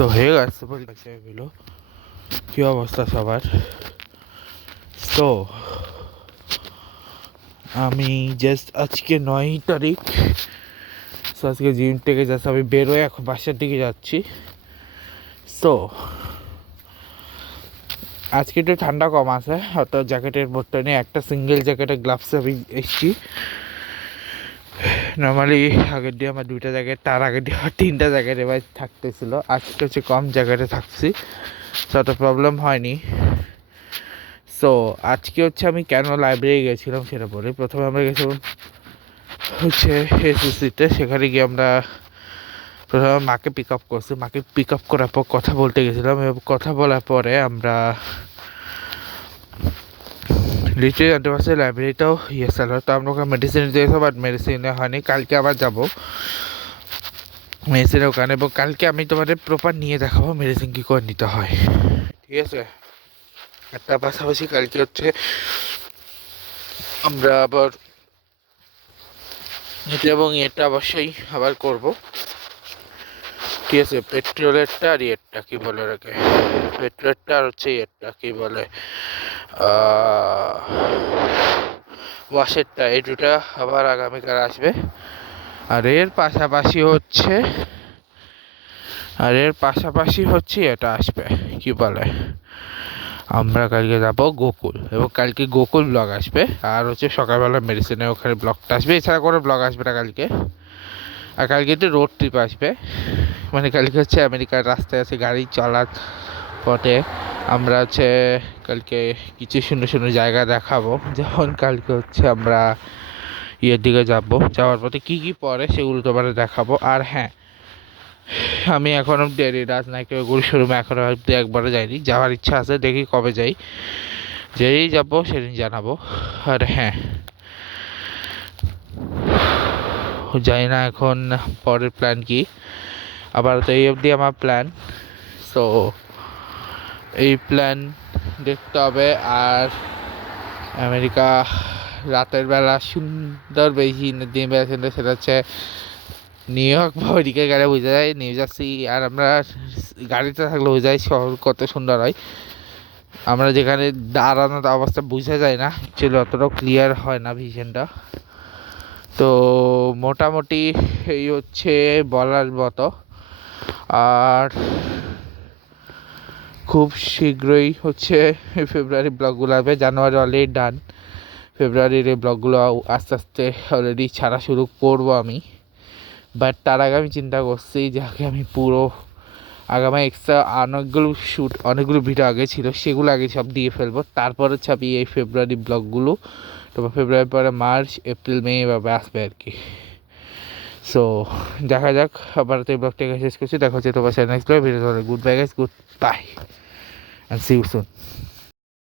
So হয়ে গেছে বললো কী অবস্থা সবার। তো আমি জাস্ট আজকে 9 তারিখ, সো আজকে জিম থেকে জাস্ট আমি বেরোয় এখন বাসার দিকে যাচ্ছি। সো আজকে একটু ঠান্ডা কম আছে, হয়তো জ্যাকেটের মধ্যে নিয়ে একটা সিঙ্গেল জ্যাকেটের গ্লাভস আমি এসেছি। নর্মালি আগের দিয়ে আমার 2টা জ্যাকেট, তার আগের দিয়ে আমার 3টা জ্যাকেট এবার থাকতেছিল। আজকে হচ্ছে কম জ্যাকেটে থাকছি, তত প্রবলেম হয়নি। সো আজকে হচ্ছে আমি কেন লাইব্রেরি গেছিলাম সেটা বলি। প্রথমে আমরা গেছিলাম হচ্ছে এসএসসিতে, সেখানে গিয়ে আমরা প্রথমে মাকে পিক আপ করছি। মাকে পিক আপ করার পর কথা বলতে গেছিলাম, এবং কথা বলার পরে আমরা লিটারি জানতে পারছি লাইব্রেরিটাও ইয়েসাল হয়। তো আমরা ওখানে মেডিসিন দিয়েছি, বাট মেডিসিনে হয়নি। কালকে আবার যাবো মেডিসিনের ওখানে, এবং কালকে আমি তোমাদের প্রপার নিয়ে দেখাবো মেডিসিন কী করে নিতে হয়, ঠিক আছে। আর তার পাশাপাশি কালকে হচ্ছে আমরা আবার এবং এটা অবশ্যই আবার করব, ঠিক আছে। পেট্রোলেরটা আর ইয়েরটা কী বলে ওটাকে, পেট্রোলেরটা আর হচ্ছে ইয়েরটা কী বলে ওয়াশেরটা, এই দুটা আবার আগামীকাল আসবে। আর এর পাশাপাশি হচ্ছে এটা আসবে, কি বলে, আমরা কালকে যাবো গোকুল, এবং কালকে গোকুল ব্লগ আসবে। আর হচ্ছে সকালবেলা মেডিসিনের ওখানে ব্লগটা আসবে, এছাড়া কোনো ব্লগ আসবে না কালকে। আর কালকে একটু রোড ট্রিপ আসবে, মানে কালকে হচ্ছে আমেরিকার রাস্তায় আছে গাড়ি চলার পথে আমরা হচ্ছে কালকে কিছু সুন্দর সুন্দর জায়গা দেখাবো। যেমন কালকে হচ্ছে আমরা ইয়ের দিকে যাওয়ার পথে কী কী পড়ে সেগুলো তোমার দেখাবো। আর হ্যাঁ, আমি এখন অব্দি এডিডাস নাইকি ওগুলো শোরুমে এখনও অব্দি একবারও যাইনি, যাওয়ার ইচ্ছা আছে, দেখি কবে যাই। যেই যাবো সেদিন জানাবো। আর হ্যাঁ, জানি না এখন পরের প্ল্যান কি, আবার তো এই অবধি আমার প্ল্যান। সো এই প্ল্যান দেখতে হবে। আর আমেরিকা রাতের বেলা সুন্দর, বেশি দিন বেলা সুন্দর, সেটা হচ্ছে নিউ ইয়র্ক বা ওইদিকে গেলে বোঝা যায়, নিউ জার্সি। আর আমরা গাড়িতে থাকলে বোঝা যায় শহর কত সুন্দর হয়। আমরা যেখানে দাঁড়ানোর অবস্থা বোঝা যায় না, অ্যাকচুয়ালি অতটাও ক্লিয়ার হয় না ভিশনটা। তো মোটামুটি এই হচ্ছে বলার মতো। আর খুব শীঘ্রই হচ্ছে ফেব্রুয়ারি ব্লগগুলো আসবে, জানুয়ারি অলরেডি ডান, ফেব্রুয়ারির এই ব্লগগুলো আস্তে আস্তে অলরেডি ছাড়া শুরু করবো আমি। বাট তার আগে আমি চিন্তা করছি যে আগে আমি পুরো আগামী এক্সট্রা অনেকগুলো ভিডিও আগে ছিল, সেগুলো আগে সব দিয়ে ফেলবো। তারপর হচ্ছে আমি এই ফেব্রুয়ারি ব্লগগুলো, তারপর ফেব্রুয়ারি পরে মার্চ, এপ্রিল, মে এভাবে আসবে আর কি। সো দেখা যাক। আবার তো এই ব্লগটাকে শেষ করছি, দেখা হচ্ছে তোমার next blog video. Goodbye guys, goodbye and see you soon.